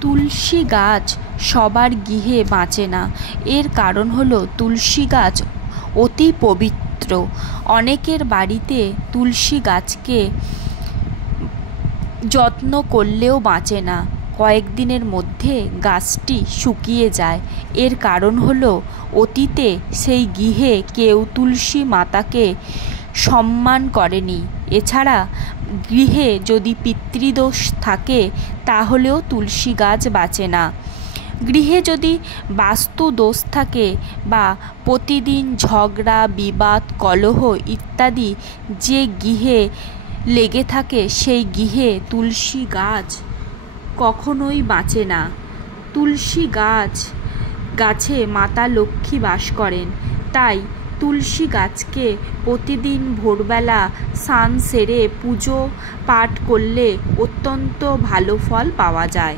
তুলসী গাছ সবার গৃহে বাঁচে না। এর কারণ হলো তুলসী গাছ অতি পবিত্র। অনেকের বাড়িতে তুলসী গাছকে যত্ন করলেও বাঁচে না, কয়েকদিনের মধ্যে গাছটি শুকিয়ে যায়। এর কারণ হলো অতীতে সেই গৃহে কেউ তুলসী মাতাকে সম্মান করেনি। এছাড়া গৃহে যদি পিতৃদোষ থাকে তাহলেও তুলসী গাছ বাঁচে না। গৃহে যদি বাস্তু দোষ থাকে বা প্রতিদিন ঝগড়া বিবাদ কলহ ইত্যাদি যে গৃহে লেগে থাকে সেই গৃহে তুলসী গাছ কখনোই বাঁচে না। তুলসী গাছে মাতা লক্ষ্মী বাস করেন, তাই তুলসী গাছকে প্রতিদিন ভোরবেলা স্নান সেরে পুজো পাঠ করলে অত্যন্ত ভালো ফল পাওয়া যায়।